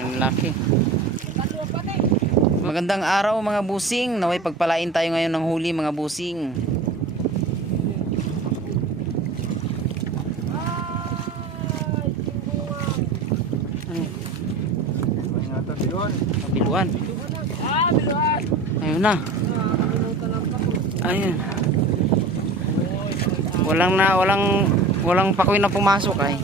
Ang laki. Magandang araw mga busing. Naway pagpalain tayo ngayon ng huli mga busing. Biluan. Ayun na. Ayun. Walang pakoy na pumasok ay.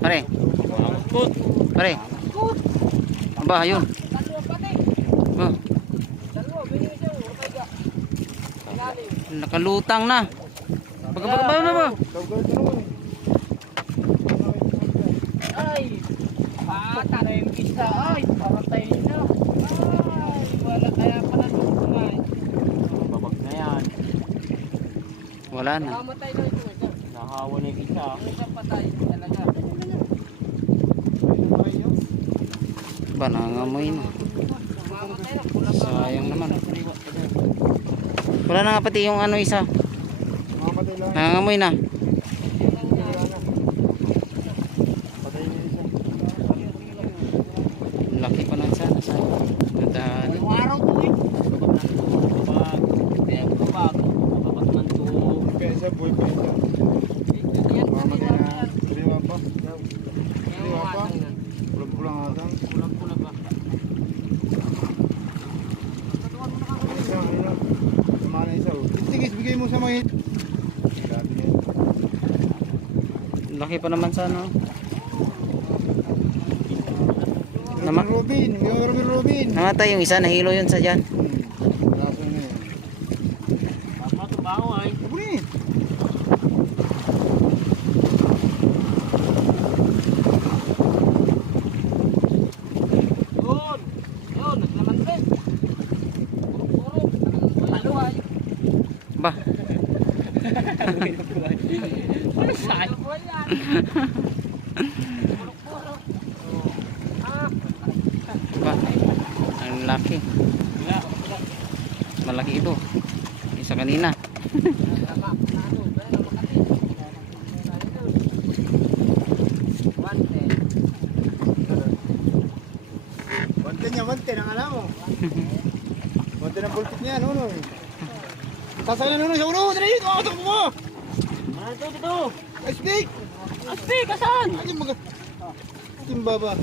Pare. Pare. Aba, ayun. Oh. Nakalutang na. Baga. Ay. Tara yung isa. Ay, paratay na. Ay, wala kaya pala tutungan. Babag na yan. Wala na. Nakamatay na ito. Nahawa na yung isa. Yung isa patay talaga. Ba, nangangamoy na. Sayang naman. Wala na nga pati yung ano isa. Nangangamoy na. Laki pa lang sana. Nadali. Yung araw to eh. Babag. Kaya babag. Babag man to. Pesa, boy, pesa. Pulang-pulang atang. Pulang-pulang ba? Mana isa oh. Tigis bigay mo sa mga Laki pa naman sana. Robin. Namatay yung isa. Nahilo yun sa dyan. Laso na yan. Tama ito ba ako ay? Abuli. Yun, naglaman din. Puro. Ano ay? Ba. Ano saan? Ba. Ang laki. Malaki ito. Isa kanina. Wante ang alam mo. Wante ng pulpit niya, nuno. Sasakay na nuno sa ulo, dali dito, takbo mo. Ano dito? Astig. Astig, kasan? Ay mag timba ba?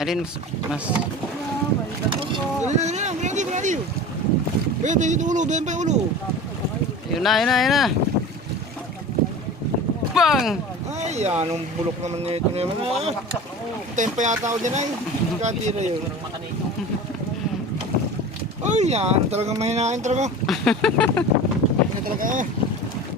Alin mas Dali, berani. Bente itu ulo, bempe ulo. yun na. Bang! Ay, anong bulok naman nito naman. Tempa yata ako dyan ay. Katira yun. Ay, yan. Talagang mahinain talaga. Mahina talaga eh.